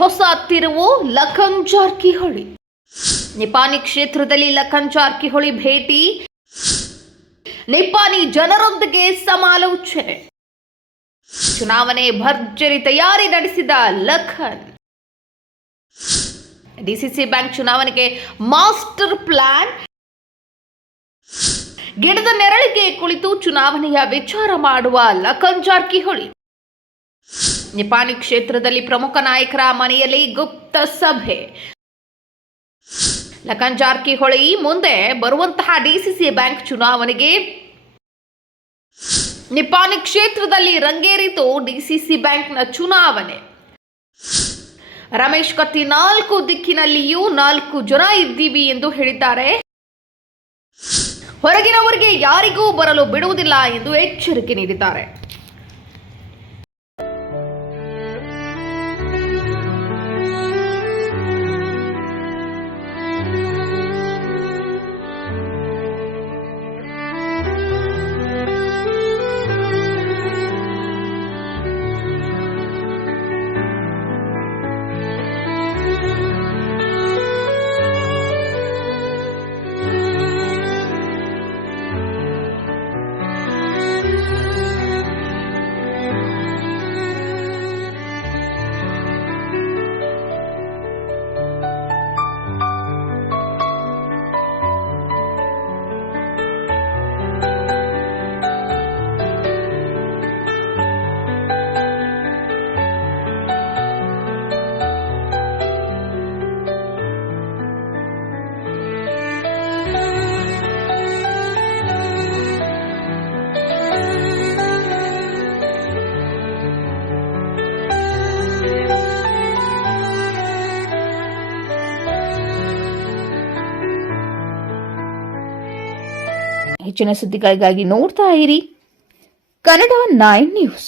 ಹೊಸ ತಿರುವು. ಲಖನ್ ಜಾರಕಿಹೊಳಿ. ನಿಪಾನಿ ಕ್ಷೇತ್ರದಲ್ಲಿ ಲಖನ್ ಜಾರಕಿಹೊಳಿ ಭೇಟಿ. ನಿಪಾನಿ ಜನರೊಂದಿಗೆ ಸಮಾಲೋಚನೆ. ಚುನಾವಣೆ ಭರ್ಜರಿ ತಯಾರಿ ನಡೆಸಿದ ಲಖನ್. ಡಿಸಿಸಿ ಬ್ಯಾಂಕ್ ಚುನಾವಣೆಗೆ ಮಾಸ್ಟರ್ ಪ್ಲಾನ್. ಗಿಡದ ನೆರಳಿಗೆ ಕುಳಿತು ಚುನಾವಣೆಯ ವಿಚಾರ ಮಾಡುವ ಲಖನ್ ಜಾರಕಿಹೊಳಿ. ನಿಪಾನಿ ಕ್ಷೇತ್ರದಲ್ಲಿ ಪ್ರಮುಖ ನಾಯಕರ ಮನೆಯಲ್ಲಿ ಗುಪ್ತ ಸಭೆ. ಲಖನ್ ಜಾರಕಿಹೊಳಿ ಮುಂದೆ ಬರುವಂತಹ ಡಿಸಿಸಿ ಬ್ಯಾಂಕ್ ಚುನಾವಣೆಗೆ ನಿಪಾನಿ ಕ್ಷೇತ್ರದಲ್ಲಿ ರಂಗೇರಿತು ಡಿಸಿಸಿ ಬ್ಯಾಂಕ್ನ ಚುನಾವಣೆ. ರಮೇಶ್ ಕತ್ತಿ 4 ದಿಕ್ಕಿನಲ್ಲಿಯೂ 4 ಜನ ಇದ್ದೀವಿ ಎಂದು ಹೇಳಿದ್ದಾರೆ. ಹೊರಗಿನವರಿಗೆ ಯಾರಿಗೂ ಬರಲು ಬಿಡುವುದಿಲ್ಲ ಎಂದು ಎಚ್ಚರಿಕೆ ನೀಡಿದ್ದಾರೆ. ಹೆಚ್ಚಿನ ಸುದ್ದಿಗಳಿಗಾಗಿ ನೋಡ್ತಾ ಇರಿ ಕನ್ನಡ 9 ನ್ಯೂಸ್.